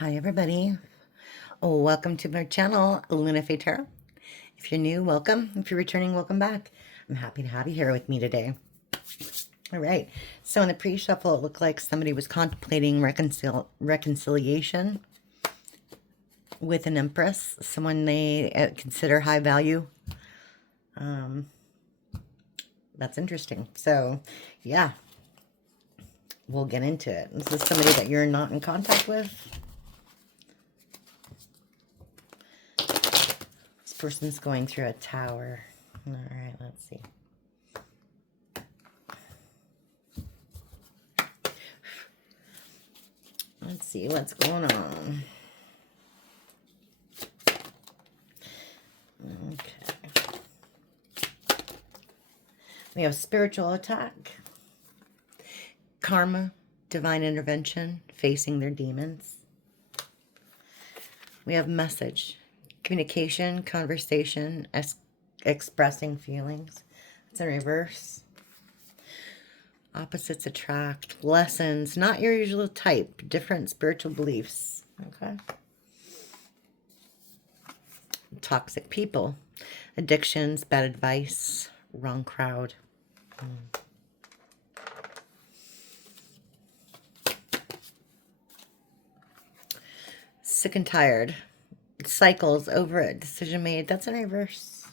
Hi everybody. Welcome to my channel, LunaFae Tarot. If you're new, welcome. If you're returning, welcome back. I'm happy to have you here with me today. All right. So in the pre-shuffle, it looked like somebody was contemplating reconciliation with an empress, someone they consider high value. That's interesting. So, yeah, we'll get into it. This is somebody that you're not in contact with. This person's going through a tower. All right, let's see. Let's see what's going on. Okay. We have spiritual attack, karma, divine intervention, facing their demons. We have message, communication, conversation, expressing feelings. It's in reverse. Opposites attract, lessons, not your usual type, different spiritual beliefs. Okay. Toxic people, addictions, bad advice, wrong crowd. Sick and tired, cycles, over it, decision made. That's in reverse.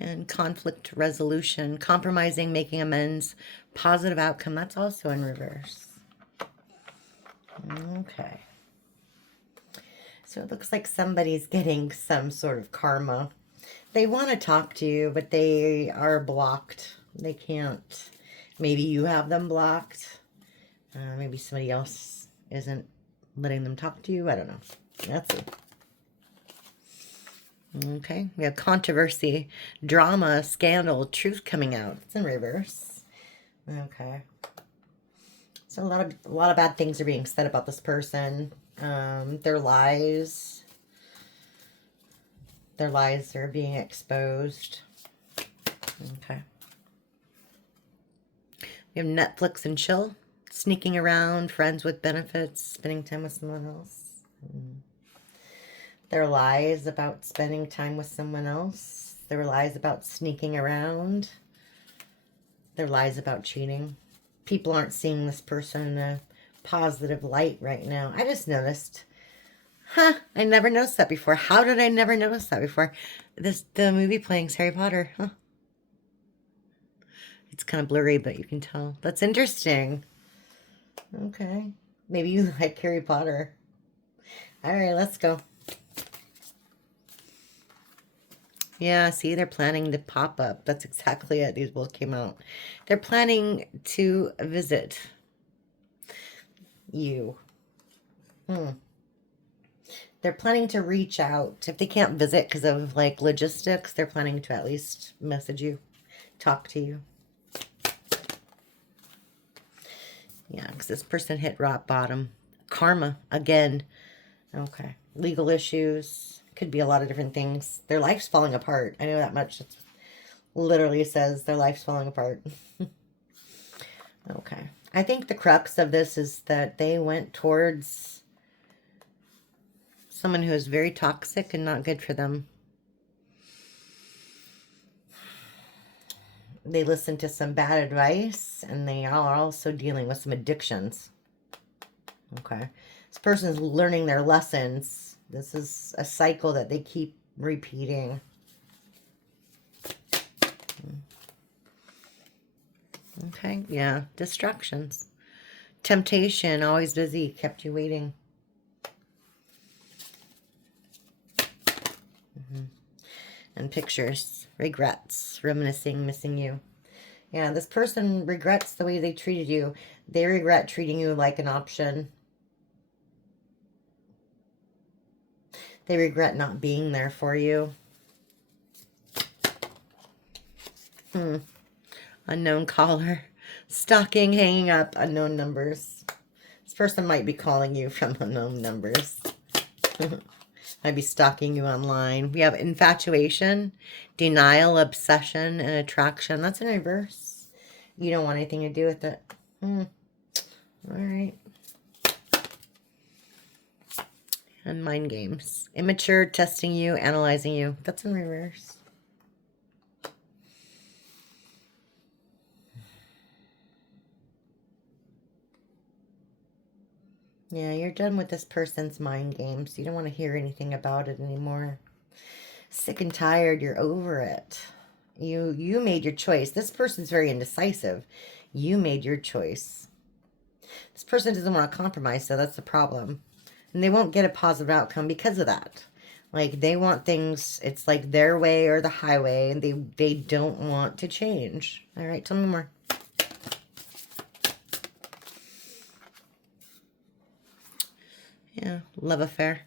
And conflict resolution, compromising, making amends, positive outcome. That's also in reverse. Okay. So it looks like somebody's getting some sort of karma. They want to talk to you, but they are blocked. They can't. Maybe you have them blocked. Maybe somebody else isn't letting them talk to you. I don't know. That's it. Okay. We have controversy, drama, scandal, truth coming out. It's in reverse. Okay. So a lot of bad things are being said about this person. Their lies are being exposed. Okay. We have Netflix and chill, sneaking around, friends with benefits, spending time with someone else. Their lies about spending time with someone else. Their lies about sneaking around. Their lies about cheating. People aren't seeing this person in a positive light right now. I just noticed. I never noticed that before. How did I never notice that before? The movie playing is Harry Potter. It's kind of blurry, but you can tell. That's interesting. Okay. Maybe you like Harry Potter. All right, let's go. Yeah, see, they're planning to pop up. That's exactly it. These both came out. They're planning to visit you. They're planning to reach out. If they can't visit because of like logistics, they're planning to at least message you, talk to you. Yeah, because this person hit rock bottom. Karma, again. Okay. Legal issues. Could be a lot of different things. Their life's falling apart. I know that much. It literally says their life's falling apart. Okay. I think the crux of this is that they went towards someone who is very toxic and not good for them. They listened to some bad advice, and they are also dealing with some addictions. Okay. This person is learning their lessons. This is a cycle that they keep repeating. Okay, yeah. Distractions. Temptation, always busy, kept you waiting. And pictures, regrets, reminiscing, missing you. Yeah, this person regrets the way they treated you. They regret treating you like an option. They regret not being there for you. Unknown caller. Stalking, hanging up, unknown numbers. This person might be calling you from unknown numbers. Might be stalking you online. We have infatuation, denial, obsession, and attraction. That's in reverse. You don't want anything to do with it. All right. And mind games. Immature, testing you, analyzing you. That's in reverse. Yeah, you're done with this person's mind games. You don't want to hear anything about it anymore. Sick and tired. You're over it. You made your choice. This person's very indecisive. You made your choice. This person doesn't want to compromise, so that's the problem. And they won't get a positive outcome because of that. Like, they want things, it's like their way or the highway, and they don't want to change. All right, tell me more. Yeah, love affair.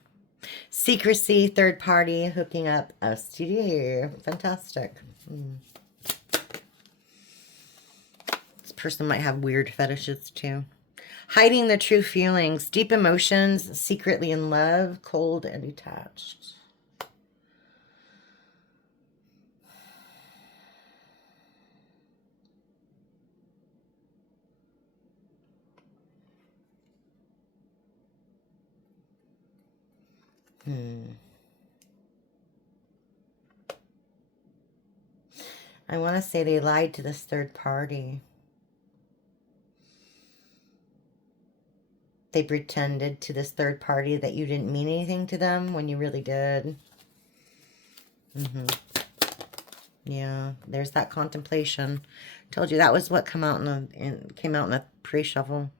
Secrecy, third party, hooking up, STD. Fantastic. This person might have weird fetishes too. Hiding the true feelings, deep emotions, secretly in love, cold and detached. I want to say they lied to this third party. They pretended to this third party that you didn't mean anything to them when you really did. Yeah, there's that contemplation. Told you that was what came out in the pre-shuffle.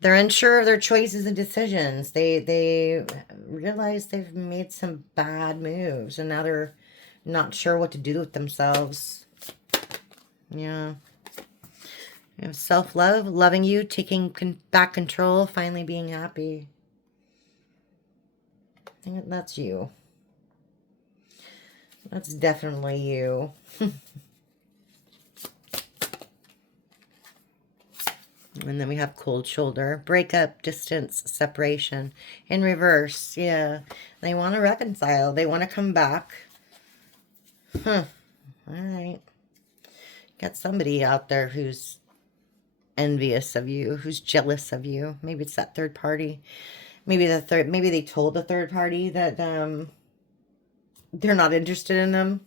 They're unsure of their choices and decisions. They realize they've made some bad moves, and now they're not sure what to do with themselves. Yeah. You have self-love, loving you, taking back control, finally being happy. I think that's you. That's definitely you. And then we have cold shoulder, breakup, distance, separation. In reverse, yeah. They want to reconcile. They want to come back. All right. Got somebody out there who's envious of you, who's jealous of you. Maybe it's that third party. Maybe they told the third party that they're not interested in them.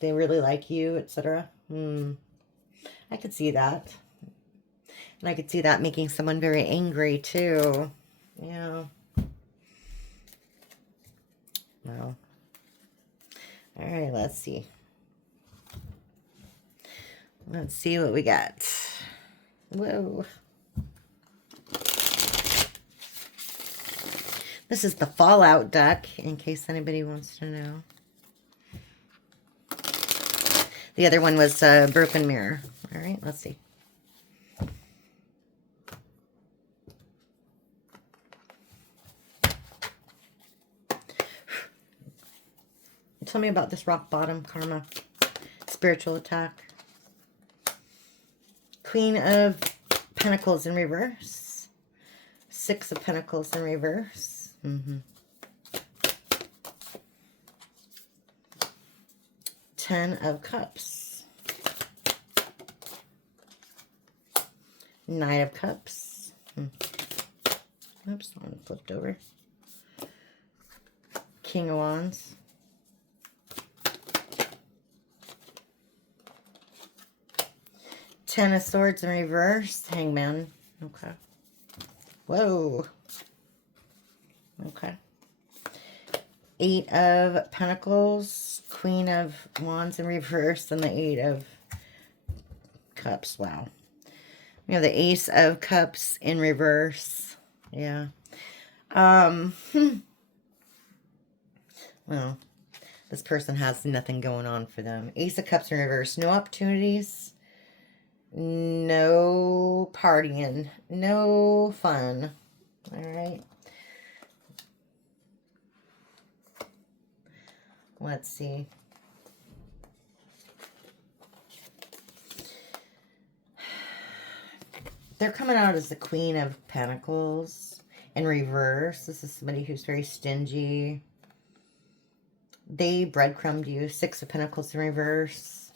They really like you, etc. I could see that. And I could see that making someone very angry too. Yeah. Well. All right, let's see. Let's see what we got. Whoa. This is the Fallout deck, in case anybody wants to know. The other one was Broken Mirror. All right, let's see. Tell me about this rock bottom karma. Spiritual attack. Queen of Pentacles in reverse. Six of Pentacles in reverse. 10 of Cups. Knight of Cups. Oops, one flipped over. King of Wands. Ten of Swords in reverse. Hangman. Okay. Whoa. Okay. Eight of Pentacles. Queen of Wands in reverse. And the Eight of Cups. Wow. We have the Ace of Cups in reverse. Yeah. Well, this person has nothing going on for them. Ace of Cups in reverse. No opportunities. No partying. No fun. All right. Let's see. They're coming out as the Queen of Pentacles in reverse. This is somebody who's very stingy. They breadcrumbed you. Six of Pentacles in reverse.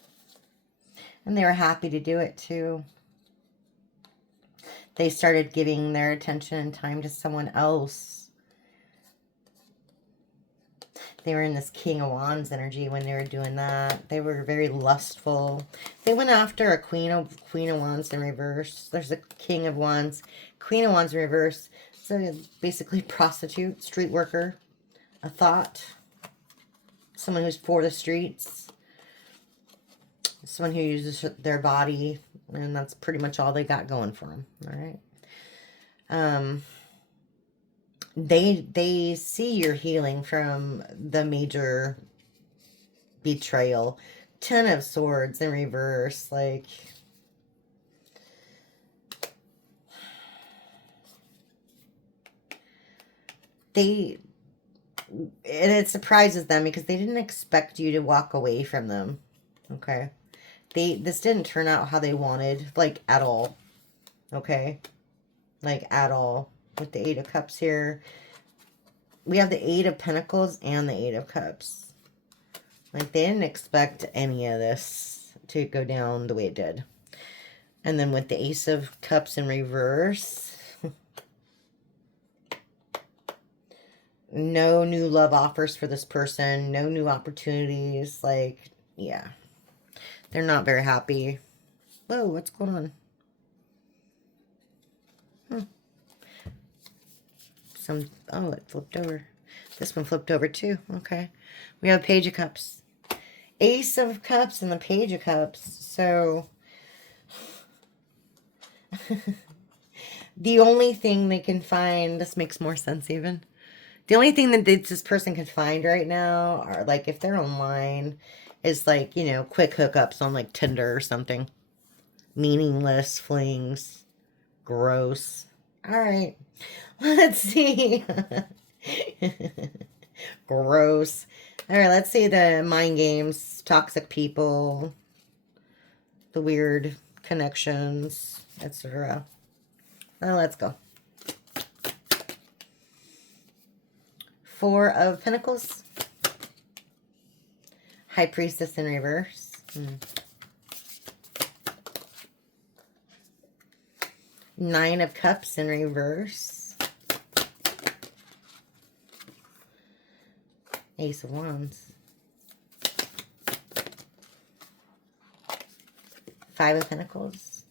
And they were happy to do it too. They started giving their attention and time to someone else. They were in this King of Wands energy when they were doing that. They were very lustful. They went after a Queen of Wands in reverse. There's a King of Wands, Queen of Wands in reverse. So basically prostitute, street worker, a thought, someone who's for the streets, someone who uses their body, and that's pretty much all they got going for them. All right. They see your healing from the major betrayal. 10 of Swords in reverse, like and it surprises them because they didn't expect you to walk away from them. Okay. This didn't turn out how they wanted, like, at all. Okay? Like, at all. With the 8 of Cups here. We have the 8 of Pentacles and the 8 of Cups. Like, they didn't expect any of this to go down the way it did. And then with the Ace of Cups in reverse. No new love offers for this person. No new opportunities. Like, yeah. They're not very happy. Whoa, what's going on? Oh, it flipped over. This one flipped over too. Okay. We have Page of Cups. Ace of Cups and the Page of Cups. So, the only thing they can find, this makes more sense even. The only thing that this person can find right now, are like if they're online, is like, you know, quick hookups on like Tinder or something. Meaningless flings. Gross. All right. Let's see. Gross. All right, let's see the mind games, toxic people, the weird connections, etc. Let's go. 4 of Pentacles. High Priestess in reverse. 9 of Cups in reverse. Ace of Wands. 5 of Pentacles.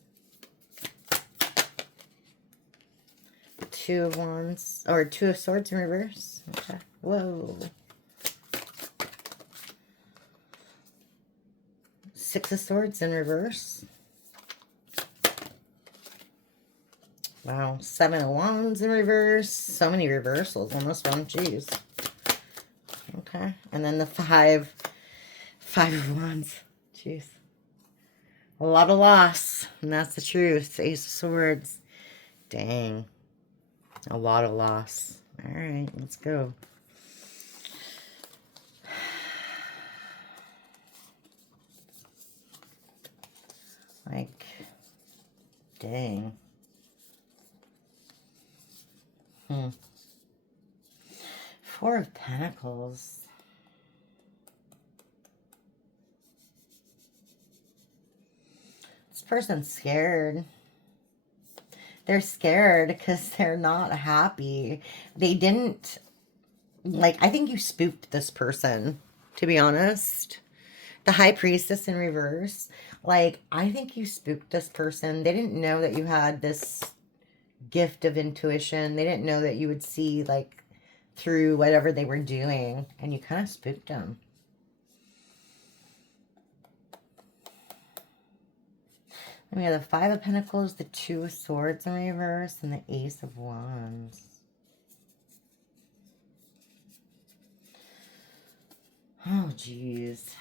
2 of Wands, or 2 of Swords in reverse. Okay. Whoa. 6 of Swords in reverse. Wow. 7 of Wands in reverse. So many reversals on this one. Jeez. Okay. And then the 5 of Wands. Jeez. A lot of loss. And that's the truth. Ace of Swords. Dang. A lot of loss. All right. Let's go. Like, dang. 4 of Pentacles. This person's scared. They're scared because they're not happy. They didn't, like, I think you spooked this person, to be honest. The High Priestess in reverse. Like, I think you spooked this person. They didn't know that you had this gift of intuition. They didn't know that you would see, like, through whatever they were doing. And you kind of spooked them. And we have the 5 of Pentacles, the 2 of Swords in reverse, and the Ace of Wands. Oh, jeez.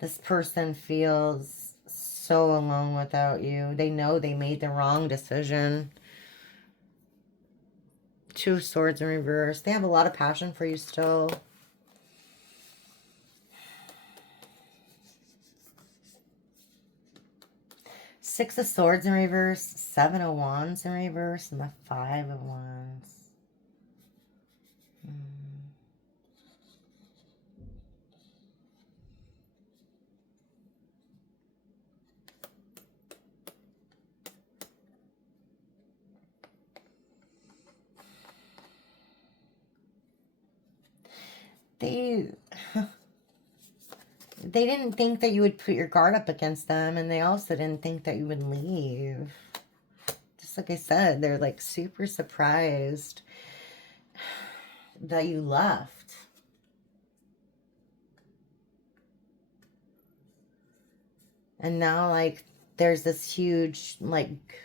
This person feels so alone without you. They know they made the wrong decision. 2 of Swords in reverse. They have a lot of passion for you still. Six of Swords in reverse, 7 of Wands in reverse, and the 5 of Wands. they didn't think that you would put your guard up against them, and they also didn't think that you would leave. Just like I said, they're like super surprised that you left. And now, like, there's this huge, like,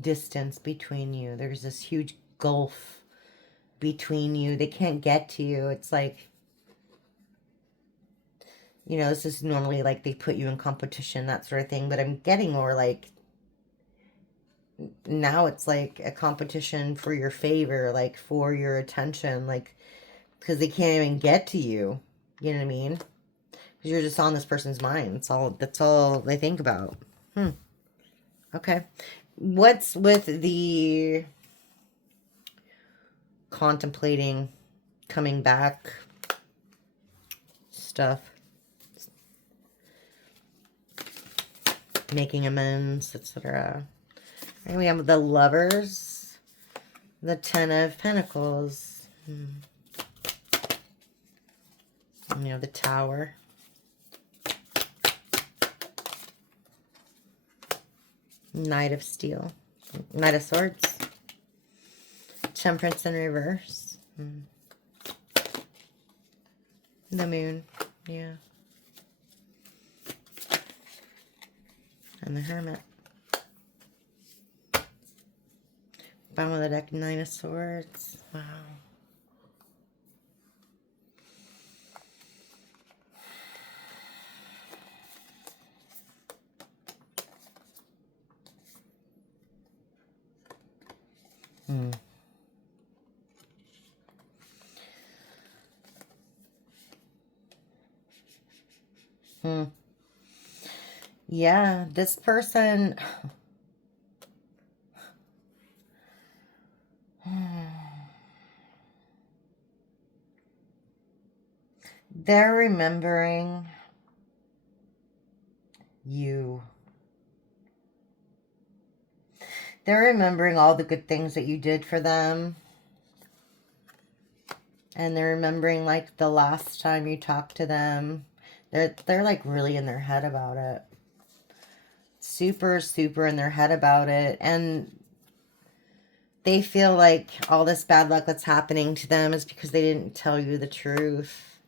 distance between you. There's this huge gulf between you. They can't get to you. It's like, you know, this is normally like they put you in competition, that sort of thing. But I'm getting more like, now it's like a competition for your favor, like for your attention, like, because they can't even get to you. You know what I mean? Because you're just on this person's mind. That's all they think about. Okay. What's with the contemplating coming back stuff? Making amends, etc. And we have the Lovers, the Ten of Pentacles. And you know, the Tower. Knight of Steel. Knight of Swords. Temperance in reverse. The Moon. Yeah. And the Hermit. Bottom of the deck, Nine of Swords. Wow. Yeah, this person... They're remembering you. They're remembering all the good things that you did for them. And they're remembering, like, the last time you talked to them. They're like, really in their head about it. Super, super in their head about it. And they feel like all this bad luck that's happening to them is because they didn't tell you the truth.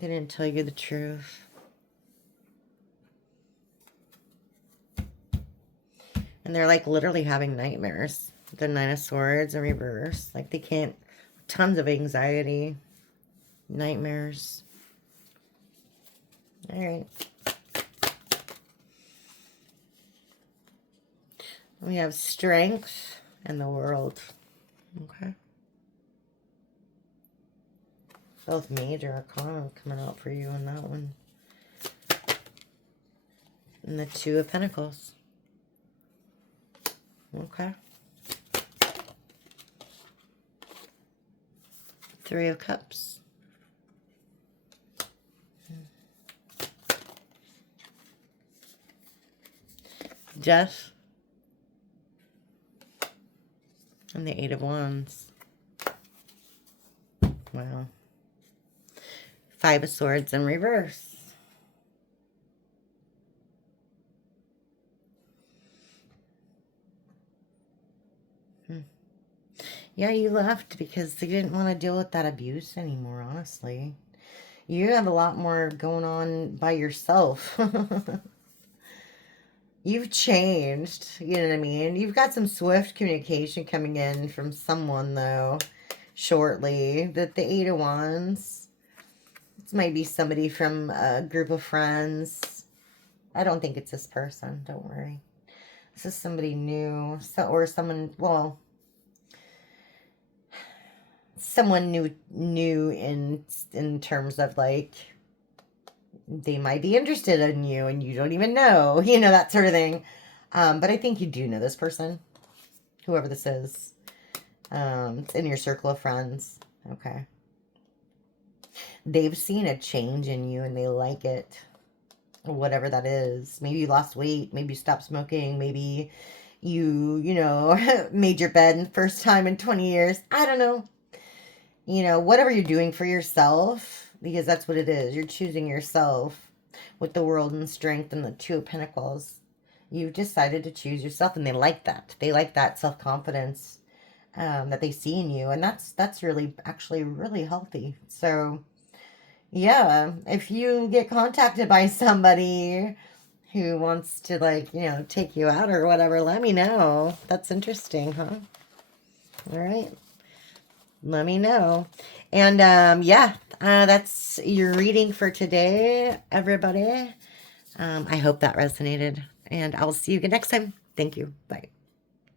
They didn't tell you the truth. And they're like literally having nightmares. The Nine of Swords in reverse. Like they can't, tons of anxiety. Nightmares. All right. We have Strength and the World. Okay. Both major arcana coming out for you on that one. And the Two of Pentacles. Okay. Three of Cups. Death. And the Eight of Wands. Wow. Five of Swords in reverse. Yeah, you left because they didn't want to deal with that abuse anymore, honestly. You have a lot more going on by yourself. You've changed, you know what I mean? You've got some swift communication coming in from someone, though, shortly. The Eight of Wands. This might be somebody from a group of friends. I don't think it's this person, don't worry. This is somebody new, or someone, well... someone new in terms of like they might be interested in you and you don't even know, you know, that sort of thing. But I think you do know this person, whoever this is. It's in your circle of friends. Okay. They've seen a change in you and they like it, whatever that is. Maybe you lost weight, maybe you stopped smoking, maybe you know, made your bed first time in 20 years. I don't know. You know, whatever you're doing for yourself, because that's what it is. You're choosing yourself with the world and strength and the Two of Pentacles. You've decided to choose yourself, and they like that. They like that self-confidence that they see in you, and that's really actually really healthy. So yeah, if you get contacted by somebody who wants to, like, you know, take you out or whatever, let me know. That's interesting, huh? All right. Let me know. And yeah, that's your reading for today, everybody. I hope that resonated. And I'll see you again next time. Thank you. Bye.